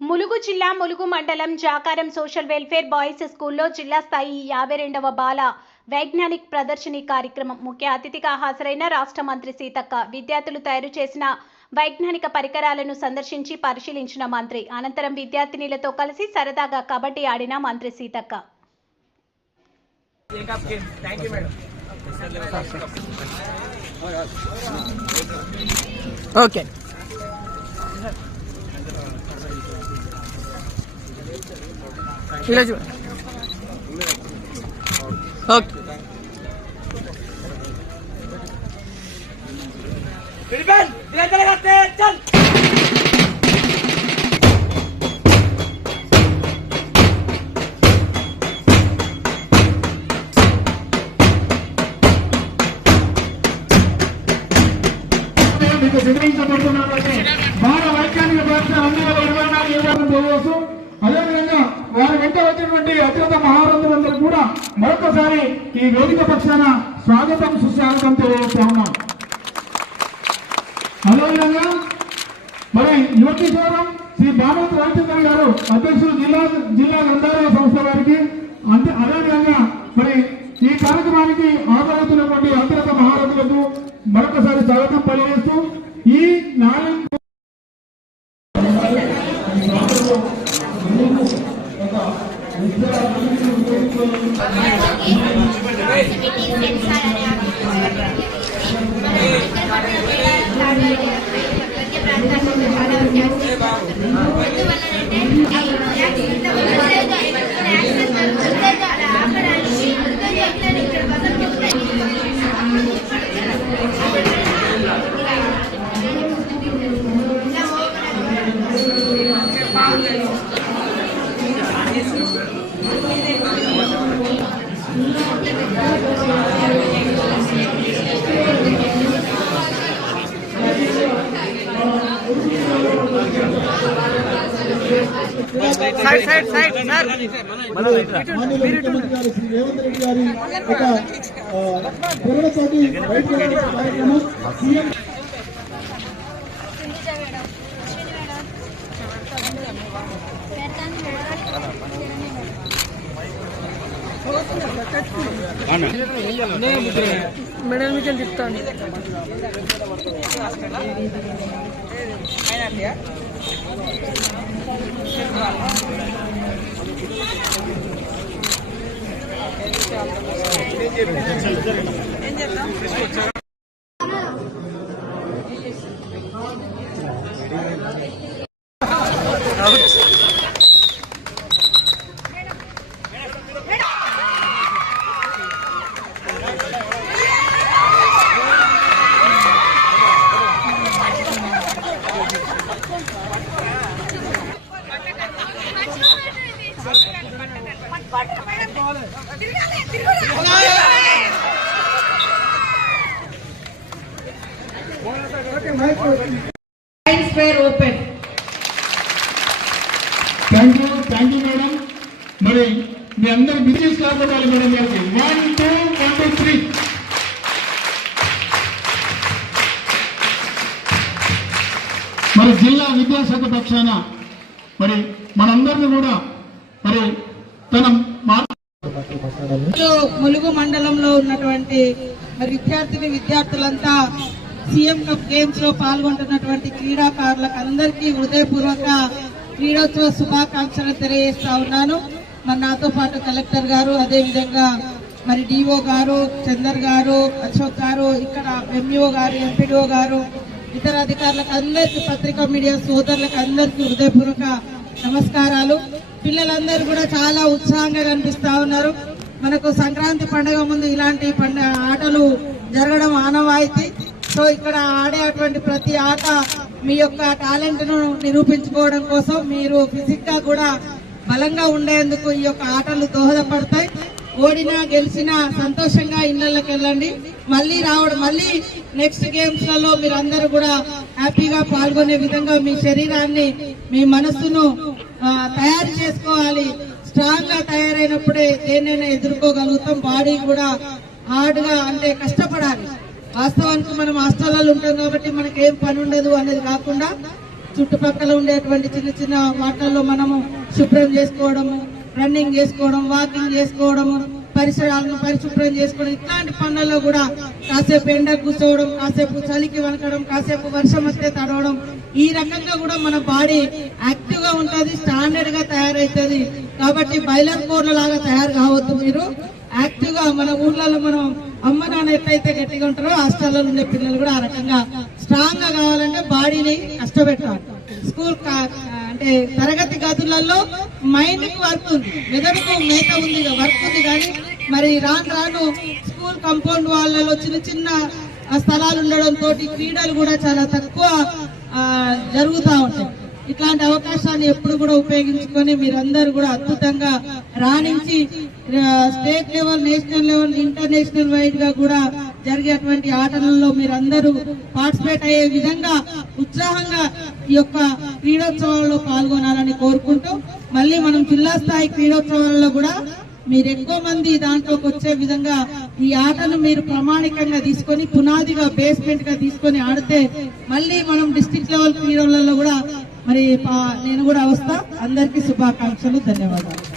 ములుగు జిల్లా ములుగు మండలం Jakaram social welfare boys స్కూల్లో జిల్లా స్థాయి యాభై రెండవ బాల వైజ్ఞానిక్ ప్రదర్శిని కార్యక్రమం ముఖ్య అతిథిగా హాజరైన రాష్ట్ర మంత్రి సీతక్క విద్యార్థులు తయారు చేసిన వైజ్ఞానిక పరికరాలను సందర్శించి పరిశీలించిన మంత్రి. అనంతరం విద్యార్థినిలతో కలిసి సరదాగా కబడ్డీ ఆడిన మంత్రి సీతక్క. ఓకే ঠিক আছে ওকে Bilben, direnlere kalktın, çal! సిద్ధించబడుతున్నారు భారత వైజ్ఞానిక ప్రశ్న రెండు వేల ఇరవై నాలుగు పోవచ్చు అదేవిధంగా వారి వెంట వచ్చినటువంటి అత్యంత మహారథులందరూ కూడా మరొకసారి ఈ వేదిక పక్షాన స్వాగతం సుస్వాగతం తెలియజేస్తా ఉన్నాం. అదేవిధంగా మరి యువతి శ్రీ భారత్ రామచంద్ర గారు అధ్యక్షులు జిల్లా జిల్లా గ్రంథాలయ సంస్థ వారికి అంతే అదేవిధంగా మరి ఈ కార్యక్రమానికి హాజరవుతున్నటువంటి అత్యంత మహారథులకు మరొకసారి స్వాగతం పనిచేస్తూ ఈ నాలుగు ప్రాంతాల్లో చాలా వ్యత్యాసం ఎందువల్లనంటే సైడ్ సైడ్ సైడ్ సార్ మాన్యుల ముఖ్యమంత్రి గారు శ్రీ రేవంత్ రెడ్డి గారి ఒక ఆ, ప్రేరణతోటి రైతు కార్యక్రమం సీఎం మెడల్ మీకు చెప్తాను science మరి మీ అందరు బిజినెస్ కాకపోవాలి మేడం గారికి one two one two three మరి జిల్లా విద్యాశాఖ పక్షాన మరి మనందరినీ కూడా మరి తన ములుగు మండలంలో ఉన్నటువంటి మరి విద్యార్థిని విద్యార్థులంతా సీఎం కప్ గేమ్స్లో పాల్గొంటున్నటువంటి క్రీడాకారులకు అందరికీ హృదయపూర్వక క్రీడోత్సవ శుభాకాంక్షలు తెలియజేస్తా ఉన్నాను. మరి నాతో పాటు కలెక్టర్ గారు అదేవిధంగా మరి డిఓ గారు చందర్ గారు అశోక్ గారు ఇక్కడ ఎంఈఓ గారు ఎంపీడీఓ గారు ఇతర అధికారులకు అందరికీ పత్రికా మీడియా సోదరులకు అందరికీ హృదయపూర్వక నమస్కారాలు. పిల్లలందరూ కూడా చాలా ఉత్సాహంగా కనిపిస్తా ఉన్నారు. మనకు సంక్రాంతి పండుగ ముందు ఇలాంటి పండుగ ఆటలు జరగడం ఆనవాయితీ. సో ఇక్కడ ఆడేటువంటి ప్రతి ఆట మీ యొక్క టాలెంట్ను నిరూపించుకోవడం కోసం మీరు ఫిజిక్గా కూడా బలంగా ఉండేందుకు ఈ యొక్క ఆటలు దోహదపడతాయి. ఓడినా గెలిచినా సంతోషంగా ఇళ్ళకి వెళ్ళండి. మళ్ళీ రావడం మళ్ళీ నెక్స్ట్ గేమ్స్లలో మీరందరూ కూడా హ్యాపీగా పాల్గొనే విధంగా మీ శరీరాన్ని మీ మనస్సును తయారు చేసుకోవాలి. స్ట్రాంగ్గా తయారైనప్పుడే దేన్నైనా ఎదుర్కోగలుగుతాం. బాడీ కూడా హార్డ్గా అంటే కష్టపడాలి. వాస్తవానికి మనం హాస్టల్లో ఉంటాం కాబట్టి మనకి ఏం పని ఉండదు అనేది కాకుండా చుట్టుపక్కల ఉండేటువంటి చిన్న చిన్న వాటల్లో మనము శుభ్రం చేసుకోవడము రన్నింగ్ చేసుకోవడం వాకింగ్ చేసుకోవడము పరిసరాలను పరిశుభ్రం చేసుకోవడం ఇట్లాంటి పనులలో కూడా కాసేపు ఎండ కూర్చోవడం కాసేపు చలికి వనకడం కాసేపు వర్షం వస్తే తడవడం ఈ రకంగా కూడా మన బాడీ యాక్టివ్గా ఉంటుంది స్టాండర్డ్గా తయారవుతుంది కాబట్టి బయలర్ కోర్ల లాగా తయారు కావద్దు మీరు. యాక్టివ్గా మన ఊర్లలో మనం అమ్మ నాన్న ఎట్లయితే గట్టిగా ఉంటారో హాస్టల్లో ఉండే పిల్లలు కూడా ఆ రకంగా స్ట్రాంగ్గా కావాలంటే బాడీని కష్టపెట్టాలి. స్కూల్ కా- అంటే తరగతి గదులలో మైండ్కి వర్క్ ఉంది. మెదడుకు మేత ఉంది వర్క్ ఉంది కానీ మరి రాను రాను స్కూల్ కంపౌండ్ వాళ్ళలో చిన్న చిన్న స్థలాలు ఉండడం తోటి క్రీడలు కూడా చాలా తక్కువ జరుగుతూ ఉంటాయి. ఇట్లాంటి అవకాశాన్ని ఎప్పుడు కూడా ఉపయోగించుకొని మీరందరూ కూడా అద్భుతంగా రాణించి state level national level international వైడ్గా కూడా జరిగేటువంటి ఆటలలో మీరందరూ పార్టిసిపేట్ అయ్యే విధంగా ఉత్సాహంగా ఈ యొక్క క్రీడోత్సవాల్లో పాల్గొనాలని కోరుకుంటూ మళ్ళీ మనం జిల్లా స్థాయి క్రీడోత్సవాలలో కూడా మీరు ఎక్కువ మంది దాంట్లోకి వచ్చే విధంగా ఈ ఆటను మీరు ప్రామాణికంగా తీసుకొని పునాదిగా బేస్మెంట్గా తీసుకొని ఆడితే మళ్ళీ మనం డిస్ట్రిక్ట్ లెవెల్ క్రీడలలో కూడా మరి నేను కూడా వస్తా. అందరికీ శుభాకాంక్షలు ధన్యవాదాలు.